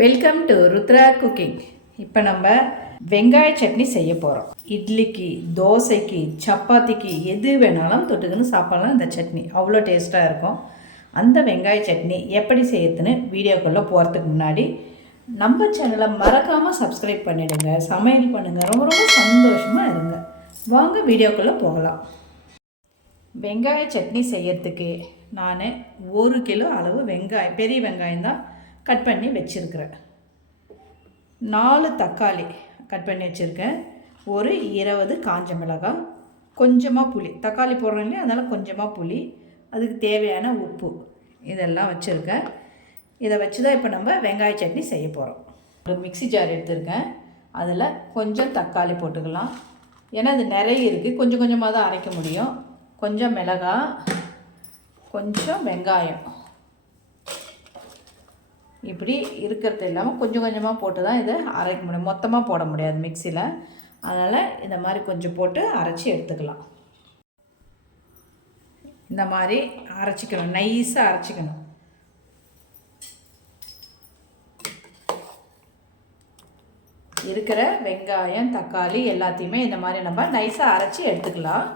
Welcome to Rudra cooking. இப்போ நம்ம வெங்காய சட்னி செய்ய போகிறோம். இட்லிக்கு, தோசைக்கு, சப்பாத்திக்கு எது வேணாலும் தொட்டுக்குன்னு சாப்பிட்லாம். இந்த சட்னி அவ்வளோ டேஸ்ட்டாக இருக்கும். அந்த வெங்காய சட்னி எப்படி செய்யறதுன்னு வீடியோக்குள்ளே போகிறதுக்கு முன்னாடி நம்ம சேனலை மறக்காமல் சப்ஸ்கிரைப் பண்ணிவிடுங்க. சமையல் பண்ணுங்கள். ரொம்ப ரொம்ப சந்தோஷமாக இருங்க. வாங்க வீடியோக்குள்ளே போகலாம். வெங்காய சட்னி செய்யறதுக்கு நான் 1 கிலோ அளவு வெங்காயம், பெரிய வெங்காயம் தான் கட் பண்ணி வச்சுருக்கிறேன். 4 தக்காளி கட் பண்ணி வச்சுருக்கேன். ஒரு 20 காஞ்ச மிளகாய், கொஞ்சமாக புளி, தக்காளி போடுறோம் இல்லையா, அதனால் கொஞ்சமாக புளி, அதுக்கு தேவையான உப்பு, இதெல்லாம் வச்சுருக்கேன். இதை வச்சு தான் இப்போ நம்ம வெங்காய சட்னி செய்ய போகிறோம். ஒரு மிக்ஸி ஜார் எடுத்துருக்கேன். அதில் கொஞ்சம் தக்காளி போட்டுக்கலாம். ஏன்னா அது நிறைய இருக்குது, கொஞ்சம் கொஞ்சமாக தான் அரைக்க முடியும். கொஞ்சம் மிளகாய், கொஞ்சம் வெங்காயம், இப்படி இருக்கிறது இல்லாமல் கொஞ்சம் கொஞ்சமாக போட்டு தான் இதை அரைக்க முடியும். மொத்தமாக போட முடியாது மிக்சியில். அதனால் இந்த மாதிரி கொஞ்சம் போட்டு அரைச்சி எடுத்துக்கலாம். இந்த மாதிரி அரைச்சிக்கணும், நைஸாக அரைச்சிக்கணும். இருக்கிற வெங்காயம், தக்காளி எல்லாத்தையுமே இந்த மாதிரி நம்ம நைஸாக அரைச்சி எடுத்துக்கலாம்.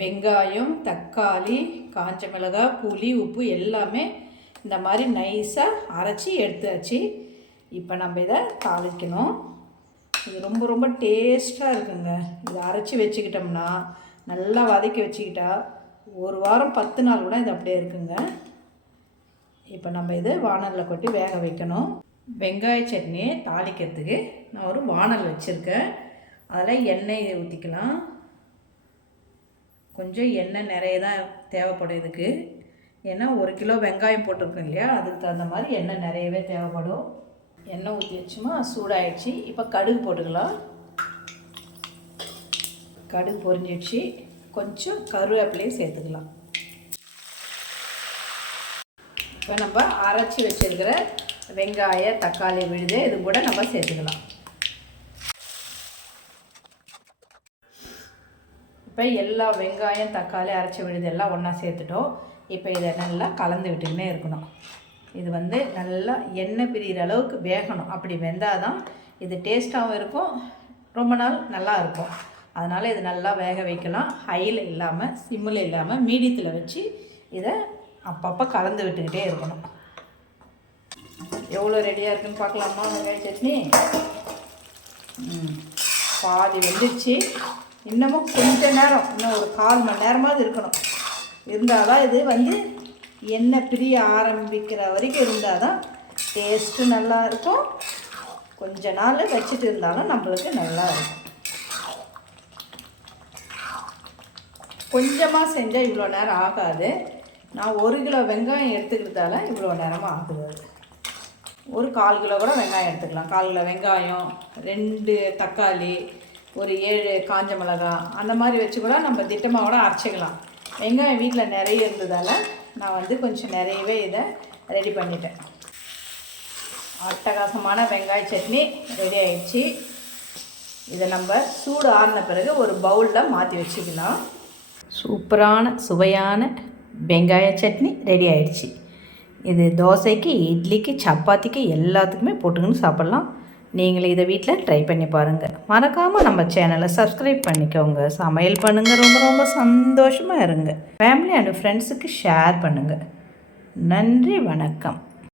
வெங்காயம், தக்காளி, காஞ்ச மிளகாய், புளி, உப்பு எல்லாமே இந்த மாதிரி நைஸாக அரைச்சி எடுத்தாச்சு. இப்போ நம்ம இதை தாளிக்கணும். இது ரொம்ப ரொம்ப டேஸ்ட்டாக இருக்குங்க. இதை அரைச்சி வச்சுக்கிட்டோம்னா, நல்லா வதக்கி வச்சுக்கிட்டா 1 வாரம் 10 நாள் கூட இது அப்படியே இருக்குங்க. இப்போ நம்ம இதை வானலில் கொட்டி வேக வைக்கணும். வெங்காய சட்னியை தாளிக்கிறதுக்கு நான் ஒரு வானல் வச்சுருக்கேன். அதில் எண்ணெய் ஊற்றிக்கலாம். கொஞ்சம் எண்ணெய் நிறைய தான் தேவைப்படும் இதுக்கு. ஏன்னா 1 கிலோ வெங்காயம் போட்டிருக்கோம் இல்லையா, அதுக்கு தகுந்த மாதிரி எண்ணெய் நிறையவே தேவைப்படும். எண்ணெய் ஊற்றி வச்சுமா, சூடாகிடுச்சு. இப்போ கடுகு போட்டுக்கலாம். கடுகு பொரிஞ்சிடுச்சு. கொஞ்சம் கருவேப்பிலையும் சேர்த்துக்கலாம். இப்போ நம்ம அரைச்சி வச்சுருக்கிற வெங்காய, தக்காளி விழுது இது கூட நம்ம சேர்த்துக்கலாம். இப்போ எல்லா வெங்காயம், தக்காளி, அரைச்சி விழுது எல்லாம் ஒன்றா சேர்த்துட்டோம். இப்போ இதை நல்லா கலந்து விட்டுக்கினே இருக்கணும். இது நல்லா எண்ணெய் பிரிகிற அளவுக்கு வேகணும். அப்படி வெந்தால் தான் இது டேஸ்ட்டாகவும் இருக்கும், ரொம்ப நாள் நல்லா இருக்கும். அதனால் இது நல்லா வேக வைக்கலாம். ஹையில் இல்லாமல், சிம்மில் இல்லாமல், மீடியத்தில் வச்சு இதை அப்பப்போ கலந்து விட்டுக்கிட்டே இருக்கணும். எவ்வளோ ரெடியாக இருக்குன்னு பார்க்கலாமா வெங்காய சட்னி? பாதி வெந்துடுச்சு. இன்னமும் கொஞ்சம் நேரம், இன்னும் ஒரு 1/4 மணி நேரமாவது இருக்கணும். இருந்தால் தான் இது எண்ணெய் பிரிய ஆரம்பிக்கிற வரைக்கும் இருந்தால் தான் டேஸ்ட்டு நல்லா இருக்கும். கொஞ்ச நாள் வச்சுட்டு இருந்தாலும் நம்மளுக்கு நல்லா இருக்கும். கொஞ்சமாக செஞ்சால் இவ்வளோ நேரம் ஆகாது. நான் 1 கிலோ வெங்காயம் எடுத்துக்கிறதால இவ்வளோ நேரமாக ஆகுது. ஒரு 1/4 கிலோ கூட வெங்காயம் எடுத்துக்கலாம். 1/4 கிலோ வெங்காயம், 2 தக்காளி, ஒரு 7 காஞ்ச மிளகாய், அந்த மாதிரி வச்சு கூட நம்ம திட்டமாக கூட அரைச்சிக்கலாம். வெங்காயம் வீட்டில் நிறைய இருந்ததால் நான் கொஞ்சம் நிறையவே இதை ரெடி பண்ணிட்டேன். அட்டகாசமான வெங்காய சட்னி ரெடி ஆயிடுச்சு. இதை நம்ம சூடு ஆறின பிறகு ஒரு பவுலில் மாற்றி வச்சுக்கலாம். சூப்பரான சுவையான வெங்காய சட்னி ரெடி ஆயிடுச்சு. இது தோசைக்கு, இட்லிக்கு, சப்பாத்திக்கு எல்லாத்துக்குமே போட்டுக்கின்னு சாப்பிட்லாம். நீங்களே இதை வீட்டில் ட்ரை பண்ணி பாருங்கள். மறக்காமல் நம்ம சேனலை சப்ஸ்கிரைப் பண்ணிக்கோங்க. சமையல் பண்ணுங்கள். ரொம்ப ரொம்ப சந்தோஷமாக இருங்க. ஃபேமிலி அண்ட் ஃப்ரெண்ட்ஸுக்கு ஷேர் பண்ணுங்கள். நன்றி, வணக்கம்.